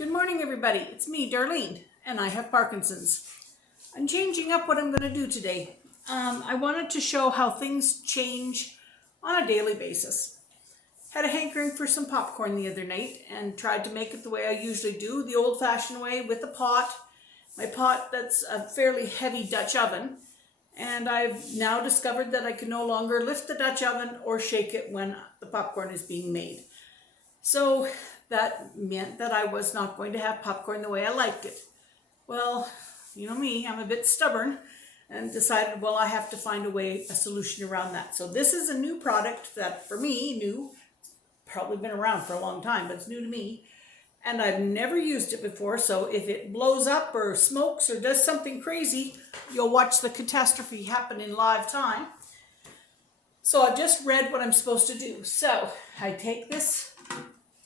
Good morning, everybody. It's me, Darlene, and I have Parkinson's. I'm changing up what I'm going to do today. I wanted to show how things change on a daily basis. Had a hankering for some popcorn the other night and tried to make it the way I usually do, the old-fashioned way with a pot. My pot, that's a fairly heavy Dutch oven, and I've now discovered that I can no longer lift the Dutch oven or shake it when the popcorn is being made. So that meant that I was not going to have popcorn the way I liked it. Well, you know me, I'm a bit stubborn and decided, well, I have to find a solution around that. So this is a new product that, for me, new, probably been around for a long time, but it's new to me. And I've never used it before, so if it blows up or smokes or does something crazy, you'll watch the catastrophe happen in live time. So I've just read what I'm supposed to do. So I take this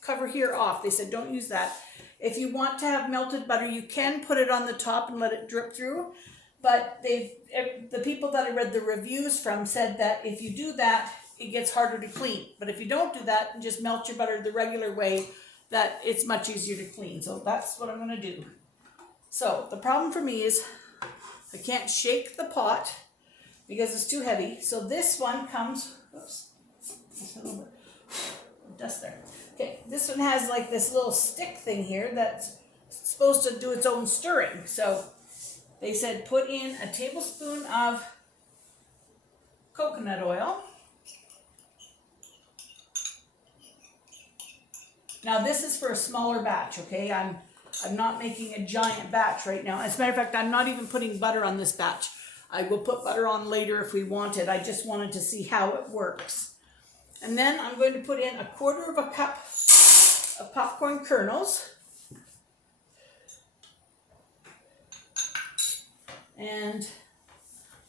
cover here off. They said don't use that. If you want to have melted butter, you can put it on the top and let it drip through. But the people that I read the reviews from said that if you do that, it gets harder to clean. But if you don't do that and just melt your butter the regular way, that it's much easier to clean. So that's what I'm going to do. So the problem for me is I can't shake the pot because it's too heavy. So this one comes, oops, a little bit of dust there. Okay, this one has like this little stick thing here that's supposed to do its own stirring. So they said put in a tablespoon of coconut oil. Now this is for a smaller batch, okay? I'm not making a giant batch right now. As a matter of fact, I'm not even putting butter on this batch. I will put butter on later if we want it. I just wanted to see how it works. And then I'm going to put in 1/4 cup of popcorn kernels. And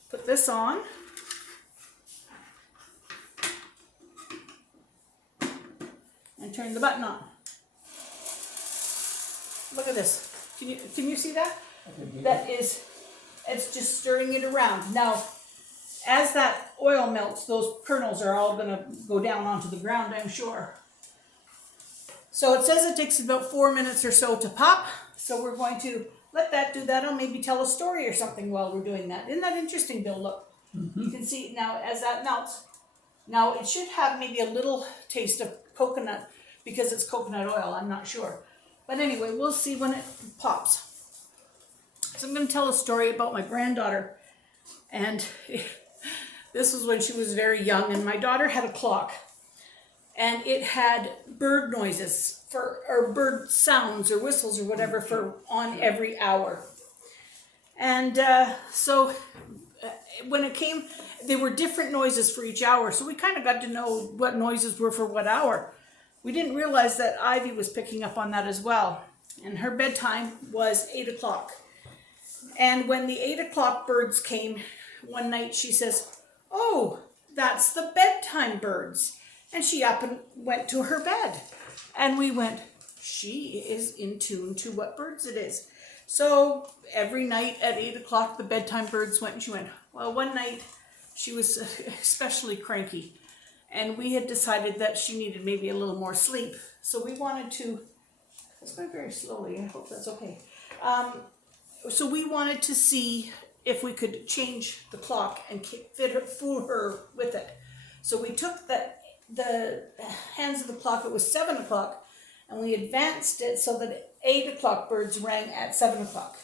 put this on. And turn the button on. Look at this. Can you see that? That is, it's just stirring it around. Now, as that oil melts, those kernels are all going to go down onto the ground, I'm sure. So it says it takes about 4 minutes or so to pop. So we're going to let that do that. I'll maybe tell a story or something while we're doing that. Isn't that interesting, Bill? Look, You can see now as that melts. Now it should have maybe a little taste of coconut because it's coconut oil. I'm not sure. But anyway, we'll see when it pops. So I'm going to tell a story about my granddaughter. And this was when she was very young, and my daughter had a clock, and it had bird noises or bird sounds or whistles or whatever on every hour. And so when it came, there were different noises for each hour, so we kind of got to know what noises were for what hour. We didn't realize that Ivy was picking up on that as well, and her bedtime was 8 o'clock. And when the 8 o'clock birds came one night, she says, "Oh, that's the bedtime birds." And she up and went to her bed. And we went, she is in tune to what birds it is. So every night at 8 o'clock, the bedtime birds went, and she went. Well, one night she was especially cranky, and we had decided that she needed maybe a little more sleep. So we wanted to, it's going very slowly, I hope that's okay. So we wanted to see if we could change the clock and fool her with it. So we took the hands of the clock, it was 7 o'clock, and we advanced it so that 8 o'clock birds rang at 7 o'clock.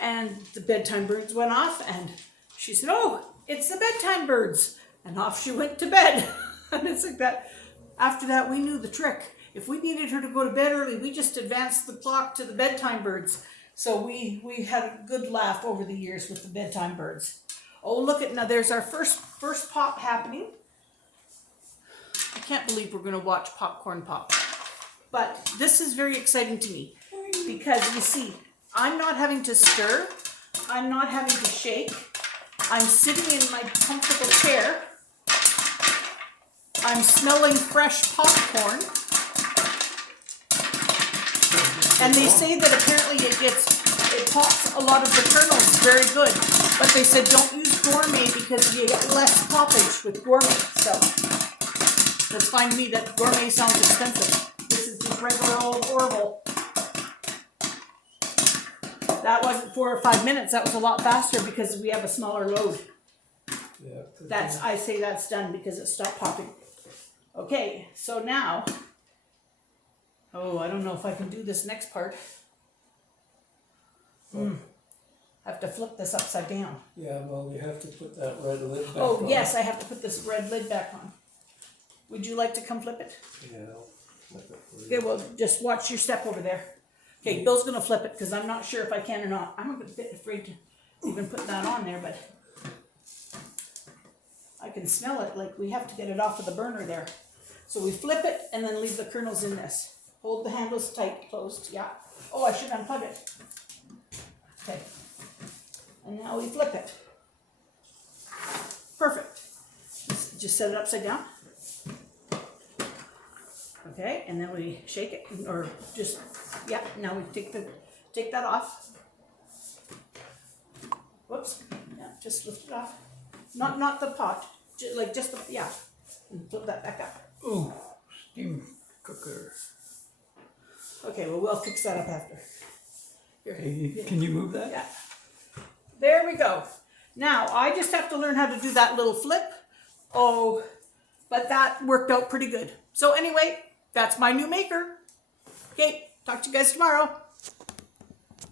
And the bedtime birds went off, and she said, "Oh, it's the bedtime birds." And off she went to bed. And it's like that. After that, we knew the trick. If we needed her to go to bed early, we just advanced the clock to the bedtime birds. So we had a good laugh over the years with the bedtime birds. Oh, look at, now there's our first pop happening. I can't believe we're going to watch popcorn pop. But this is very exciting to me because you see, I'm not having to stir. I'm not having to shake. I'm sitting in my comfortable chair. I'm smelling fresh popcorn. And they say that apparently it pops a lot of the kernels very good. But they said don't use gourmet because you get less poppage with gourmet. So that's fine to me. That gourmet sounds expensive. This is just regular old Orville. That wasn't 4 or 5 minutes. That was a lot faster because we have a smaller load. Yeah. I say that's done because it stopped popping. Okay, so now, I don't know if I can do this next part. I have to flip this upside down. Yeah, well, you have to put that red lid back Oh, on. yes, I have to put this red lid back on. Would you like to come flip it? Yeah, I'll flip it for you. Okay, well, just watch your step over there. Okay, Bill's gonna flip it because I'm not sure if I can or not. I'm a bit afraid to even put that on there, but I can smell it, like we have to get it off of the burner there. So we flip it and then leave the kernels in this. Hold the handles tight, closed, yeah. Oh, I should unplug it. Okay. And now we flip it. Perfect. Just set it upside down. Okay, and then we shake it, or just, yeah, now we take that off. Whoops, yeah, just lift it off. Not the pot, just the, yeah. And flip that back up. Ooh, steam cooker. Okay, well, we'll fix that up after. Here. Hey, can you move that? Yeah. There we go. Now, I just have to learn how to do that little flip. Oh, but that worked out pretty good. So anyway, that's my new maker. Okay, talk to you guys tomorrow.